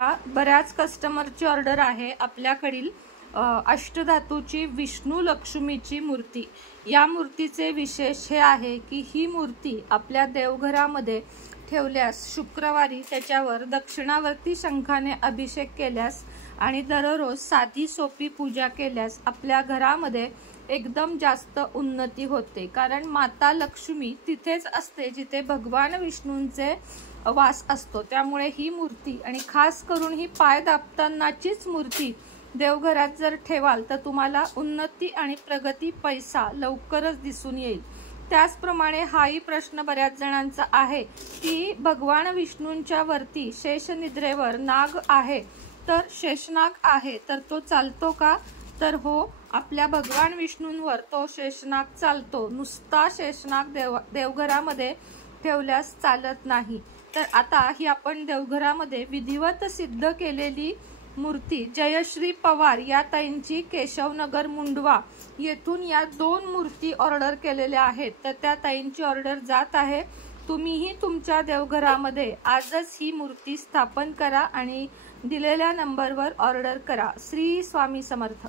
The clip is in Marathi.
बऱ्याच कस्टमरची ऑर्डर आहे आपल्याकडील अष्टधातूची विष्णू लक्ष्मीची मूर्ती। या मूर्तीचे विशेष हे आहे की ही मूर्ती आपल्या देवघरामध्ये ठेवल्यास शुक्रवारी त्याच्यावर दक्षिणावर्ती शंखाने अभिषेक केल्यास आणि दररोज साधी सोपी पूजा केल्यास आपल्या घरामध्ये एकदम जास्त उन्नती होते। कारण माता लक्ष्मी तिथेच असते जिथे भगवान विष्णूंचे वास असतो। त्यामुळे ही मूर्ती आणि खास करून ही पाय दाबतानाचीच मूर्ती देवघरात जर ठेवाल तर तुम्हाला उन्नती आणि प्रगती पैसा लवकरच दिसून येईल। त्याचप्रमाणे हाही प्रश्न बऱ्याच जणांचा आहे की भगवान विष्णूंच्या वरती शेषनिद्रेवर नाग आहे, तर शेषनाग आहे तर तो चालतो का? तर हो, आपल्या भगवान विष्णूंवर तो शेषनाग चालतो। नुसता शेषनाग देवघरामध्ये ठेवल्यास चालत नाही। तर आता ही आपण देवघरामध्ये विधिवत सिद्ध केलेली मूर्ती जयश्री पवार या ताईंची केशवनगर मुंडवा येथून या 2 मूर्ती ऑर्डर केलेल्या आहेत। तर त्या ताईंची ऑर्डर जात आहे। तुम्हीही तुमच्या देवघरामध्ये आजच ही मूर्ती स्थापन करा आणि दिलेल्या नंबरवर ऑर्डर करा। श्री स्वामी समर्थ।